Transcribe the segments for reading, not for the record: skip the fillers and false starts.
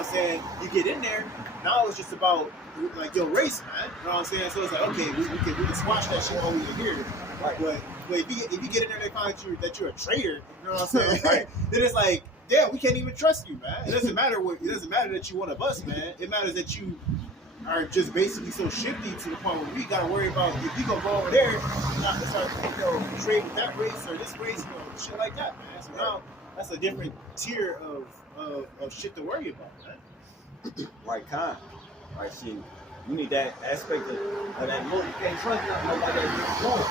what I'm saying? You get in there, now it's just about like your race, man. You know what I'm saying? So it's like, okay, we can squash that shit while we're here. Right. But if you get in there, they find that you're a traitor. You know what I'm saying? Right. Then it's like, damn, we can't even trust you, man. It doesn't matter that you want a bus, man. It matters that you are just basically so shifty to the point where we gotta worry about if you gonna go over there, not to start trade with that race or this race, shit like that, man. So now that's a different tier of shit to worry about, man. Right, kind. Right, see, you need that aspect of that look. You can't trust nobody that's going.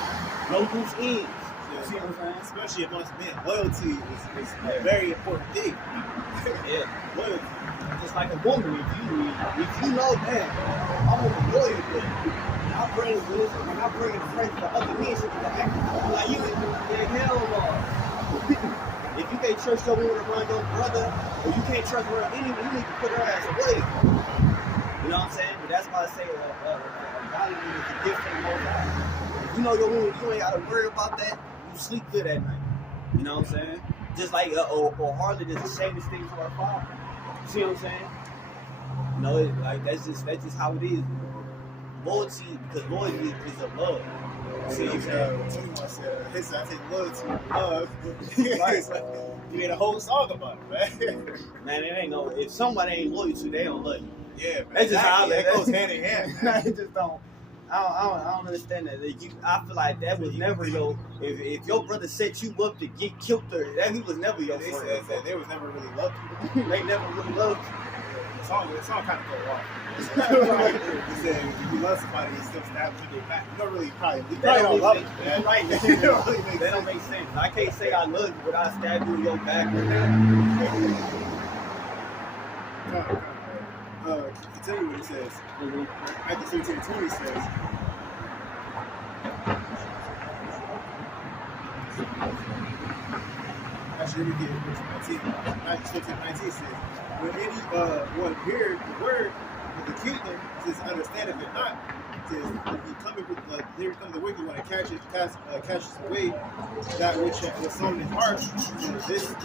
No loose ends. Yeah, see what I'm saying? Especially amongst men, loyalty is a very important thing. Yeah, loyalty. Just like a woman, if you know that I'm a loyal woman, I bring this, and I bring a friend to other men, so like you, hell no. If you can't trust your woman around your brother, or you can't trust her anyone, you need to put her ass away. You know what I'm saying? But that's why I say a godly woman is a different mode. If you know your woman, you ain't got to worry about that. You sleep good at night. You know what I'm saying? Just like or Harley does the same thing to our father. You see what I'm saying? You know, like that's just how it is. Loyalty, because loyalty is a love. See, his I think loyalty, love. Right. Like, you made a whole song about it, man. Man, it ain't no. If somebody ain't loyal to, they don't love you. Yeah, man. That's just how it goes hand in hand. I just don't. I don't understand that. I feel like that was never your. If your brother set you up to get killed, that he was never your friend. They said that they was never really loved you. They never really loved you. The song kind of go off. He said if you love somebody, you still stab them in their back. You don't really probably don't love them, man. Right? That don't make sense. I can't say I love you, but I stab you in your back. Continue what it says. Matthew 13:20 says. Actually, let me get verse 19. Matthew 13:19 says, when anyone hear the word of the kingdom, says understand it or not, says if he cometh with here comes the wicked one and catches away that which was sown in his heart, this is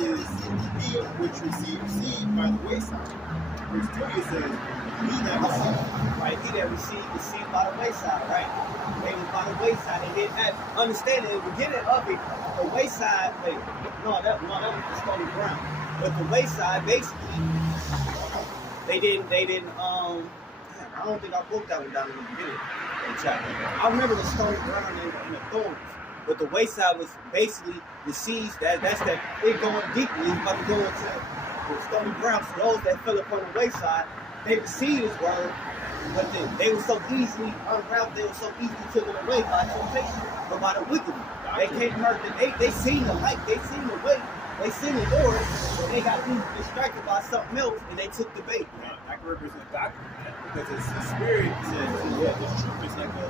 he which receives seed by the wayside. Verse 20 says, he that received the seed by the wayside, right? They was by the wayside. They didn't have understand it. The beginning of it, the wayside, that was the stony ground. But the wayside, basically, they didn't. I don't think I broke that one down in the beginning of the chapter. I remember the stony ground and the thorns. But the wayside was basically the seeds that's it going deeply. It's about to go into the stony ground. So those that fell upon the wayside, they received his word, but they were so easily unraveled, they were so easily taken away by temptation, but by the wicked. They can't hurt them. They seen the light, they seen the way, they seen the Lord, but they got distracted by something else, and they took the bait. That can represent doctrine, man, because it's the spirit says, this truth is like a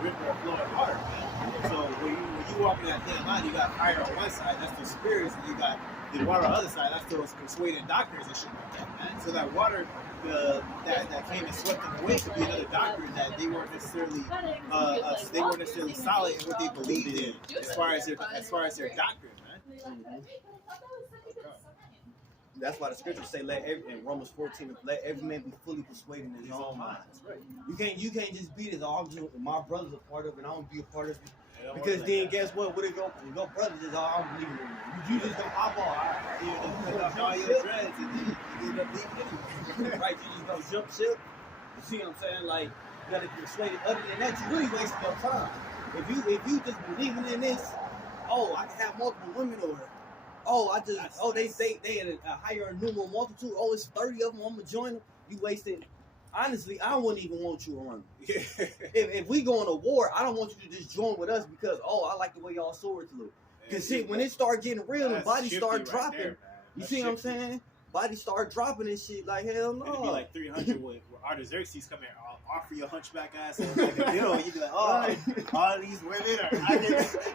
river of flowing water, man. So when you walk in that thin line, you got fire on one side, that's the spirits, and you got the water on the other side, that's those persuading doctrines and shit like that, man. So that water that came and swept them away could be another doctrine that they weren't necessarily solid in what they believed in as far as their doctrine, man. Mm-hmm. That's why the scriptures say, in Romans 14, let every man be fully persuaded in his own mind. Right. You can't just be this argument with my brother's a part of it and I don't be a part of it. Because then guess what? What if your brothers is all unbelievable? You just don't eyeball. You cut off all your dreads and then you end up leaving anyway. Right, you just don't jump ship. You see what I'm saying? Like, you gotta be persuaded. Other than that, you really wasting your time. If you just believing in this, I can have multiple women or they had a higher numeral multitude. It's 30 of them. I'm gonna join them. You wasted. Honestly, I wouldn't even want you around. If we go on a war, I don't want you to just join with us because I like the way y'all swords look. Because when it start getting real and bodies start dropping, there, you see what I'm saying? Bodies start dropping and shit like hell no. It'd be like 300 with Artaxerxes come here, offer your hunchback ass and like a deal, and you'd be like, all these women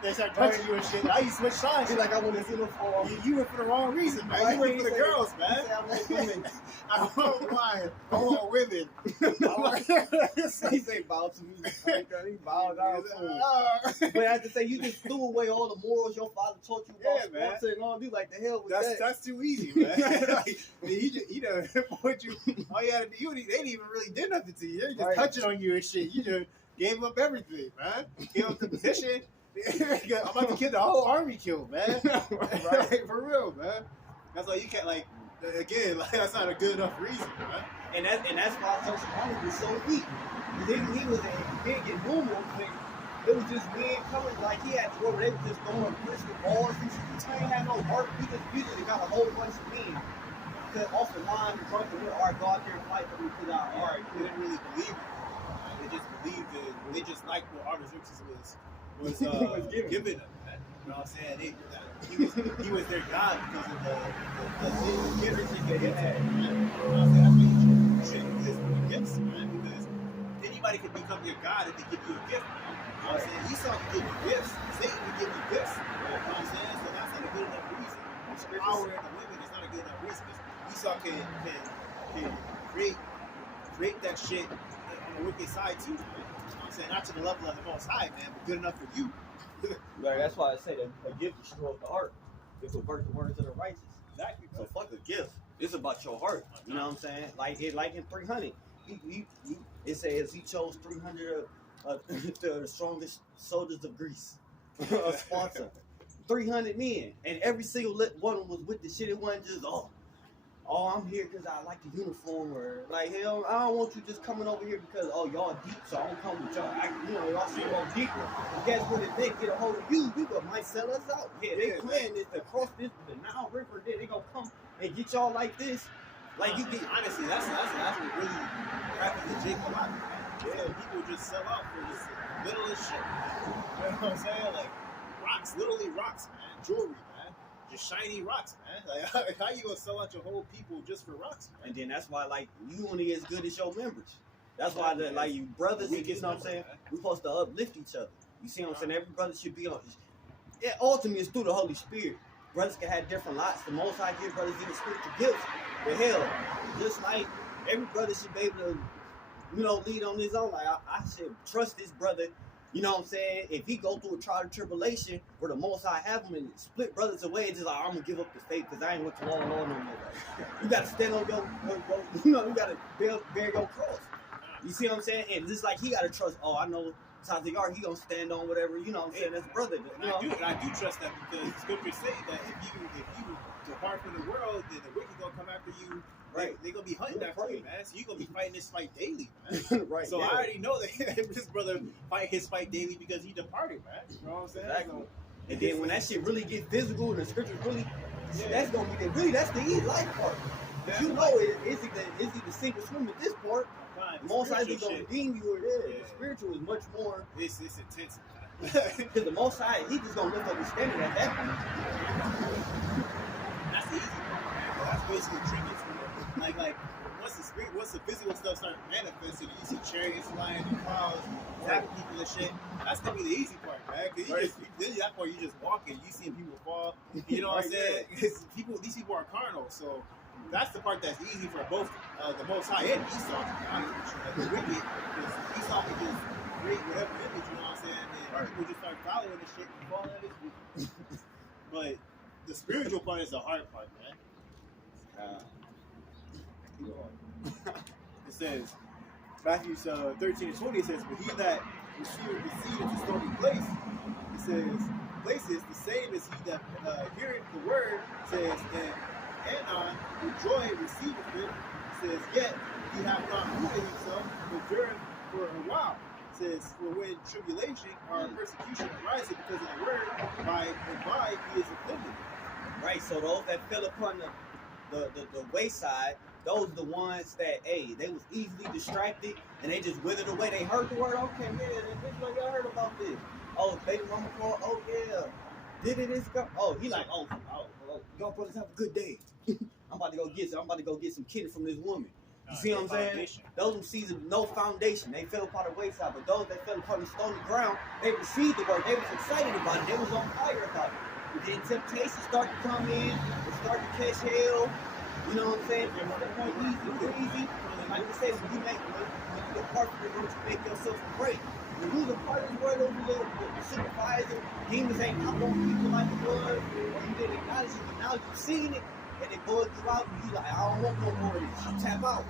they start touching you and shit. Now you switch sides. You're like, I want to see them fall. You went for the wrong reason, man. You went for the girls, man. I want women. I want wine. I want women. He say bow to me. He bowed down to him. But I have to say, you just threw away all the morals your father taught you about sports and all. You like the hell with that. That's too easy, man. Like, he done put you. All you had to do, they didn't even really did nothing to you. They just touching on you and shit. You just gave up everything, man. Gave up the position. I'm about to kill the whole army killed, man. Right? For real, man. That's why you can't again, that's not a good enough reason, man. And that's why social army was so weak. He didn't get normal, but it was just men coming like he had to go. They were just throwing crystal balls. He ain't had no heart. We just got a whole bunch of men cut off the line and drunk with our God there and fight for me to our art. They didn't really believe it. They just believed it. They just liked what Artaxerxes was giving them. You know what I'm saying? He was their God because of the everything that he had. You know what I'm saying? That's what you shouldn't use for gifts, man. Because anybody can become your God if they give you a gift. Man. You know what I'm saying? Esau can give you gifts. Satan can give you gifts. You know what I'm saying? So that's not a good enough reason. The power in the women is not a good enough reason. Esau can create that shit on the wicked side too, man. Saying not to the level of the Most High, man, but good enough for you. Right, that's why I say that a gift destroys the heart. It perverts the words of the righteous. Exactly. So fuck a gift. It's about your heart. You know what I'm saying? Like in 300, it says he chose 300 of the strongest soldiers of Greece, a Sparta. 300 men, and every single one was with the shit. It wasn't just I'm here because I like the uniform, or like, hell, I don't want you just coming over here because, y'all deep, so I don't come with y'all. Y'all should go deeper. But guess what? If they get a hold of you might sell us out. Yeah, they plan this to cross the Nile River, then they gonna come and get y'all like this. Like, you get, honestly, that's what really happened to Jake a lot, man. Yeah, people just sell out for this littlest shit, man. You know what I'm saying? Like, rocks, literally rocks, man. Jewelry, man. Just shiny rocks, man. Like, how you gonna sell out your whole people just for rocks, man? And then that's why, like, you only as good as your members. That's why, like, you brothers, you know what I'm saying? We're supposed to uplift each other. You see what I'm saying? Every brother should be on. Yeah, ultimately, it's through the Holy Spirit. Brothers can have different lots. The Most High give brothers even spiritual gifts. But hell, just like every brother should be able to, lead on his own. Like, I should trust this brother. You know what I'm saying? If he go through a trial and tribulation where the Most High have him and split brothers away, it's just like, I'm going to give up the faith because I ain't with the law no more. You got to stand on your you got to bear your cross. You see what I'm saying? And just like he got to trust, I know Tazayar, he going to stand on whatever, you know what I'm saying, that's brother. I do trust that because scriptures say that if you depart from the world, then the wicked going to come after you. Right, they're gonna be hunting after you, man. So you're gonna be fighting this fight daily, man. Right. So I already know that this brother fight his fight daily because he departed, man. You know what I'm saying? Exactly. And then when that shit really get physical and the scriptures really, that's gonna be that's the easy life part. But you know it's either sink or swim at this part. Most likely gonna redeem you or there. Yeah. The spiritual is much more. It's intense. Because the Most High, he just gonna lift up his standard at that point. That's the easy part, man. But that's basically tricky. Like once the physical stuff starts manifesting, you see chariots flying in clouds, attacking people and shit. That's gonna be the easy part, man. Cause that part you just walking, you seeing people fall. You know what I'm saying? Because these people are carnal, so that's the part that's easy for both the Most High and Esau. To be honest with you, like the wicked, because Esau can just create whatever image, you know what I'm saying? And people just start following this shit and falling at this. But the spiritual part is the hard part, man. It says, Matthew 13 and 20, it says, but he that receiveth the seed into stony place, it says, places the same as he that heareth the word, says, and Anon with joy receiveth it, says, yet he hath not rooted himself, but endureth for a while. It says, for when tribulation or persecution arises because of the word, by and by he is offended. Right, so those that fell upon the wayside, those are the ones that, they was easily distracted and they just withered away. They heard the word, okay, yeah, y'all heard about this. Oh, baby mama called, yeah. Did it go? Oh, he like, y'all brothers have a good day. I'm about to go get some kid from this woman. You see what I'm saying? Those who see no foundation, they fell upon the wayside. But those that fell upon the stony ground, they received the word. They was excited about it. They was on fire about it. But then temptations start to come in. They start to catch hell. You know what I'm saying? And the point easy. And like you said, when you depart from the word, you make yourself great. When you depart from the word over the supervisor, demons ain't out on people like it was, or you didn't acknowledge it, but now you've seen it, and it bugs you out, and you like, I don't want no more of this. You tap out.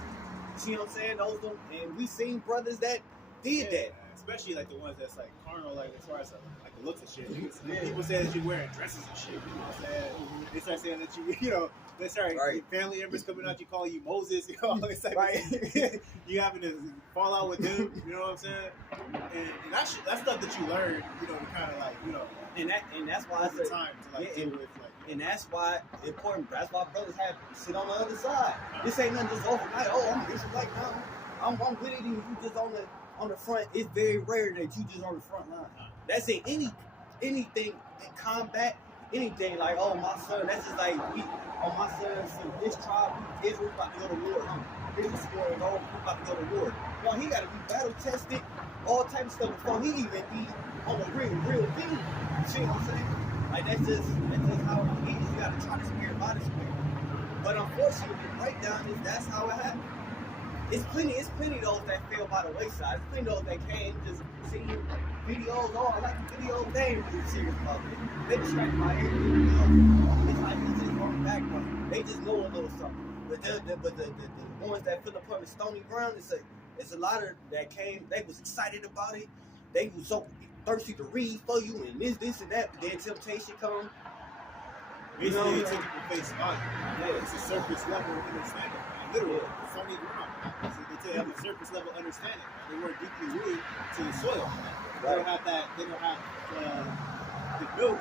You see what I'm saying? And we seen brothers that did that. Especially like the ones that's like carnal, like as far as like the looks of shit. People say that you're wearing dresses and shit. You know what I'm saying? They start saying that they start family members coming out, you calling you Moses. You know, it's like you having to fall out with them. You know what I'm saying? And that's stuff that you learn. You know, to kind of like and that's why over time to like deal with like. And that's why it's important. That's why brothers have to sit on the other side. This ain't nothing just overnight. Oh, I'm just like now. I'm with it, and you just on the front. It's very rare that you just on the front line. That's in anything in combat, anything like, oh, my son, that's just like my son from this tribe, Israel about to go to war. Israel scoring gold, we about to go to war. No, he got to be battle tested, all type of stuff before he even be on the real thing. You see what I'm saying? Like that's just how it is. You got to try to spirit by the spirit. But unfortunately, the breakdown is that's how it happened. It's plenty of those that fell by the wayside. It's plenty of those that came just seeing videos. Oh, I like the videos. They ain't really serious about it. They distracted by everything else. It's like it's just on the background. They just know a little something. But the ones that fell upon the stony ground, it's a lot of that came. They was excited about it. They was so thirsty to read for you and this and that. But then temptation comes. You know, you take it for face value. Yeah, it's a surface level understanding. Literally, it's only ground. So they have a surface level understanding. They weren't deeply rooted to the soil. They don't have that. They don't have the milk.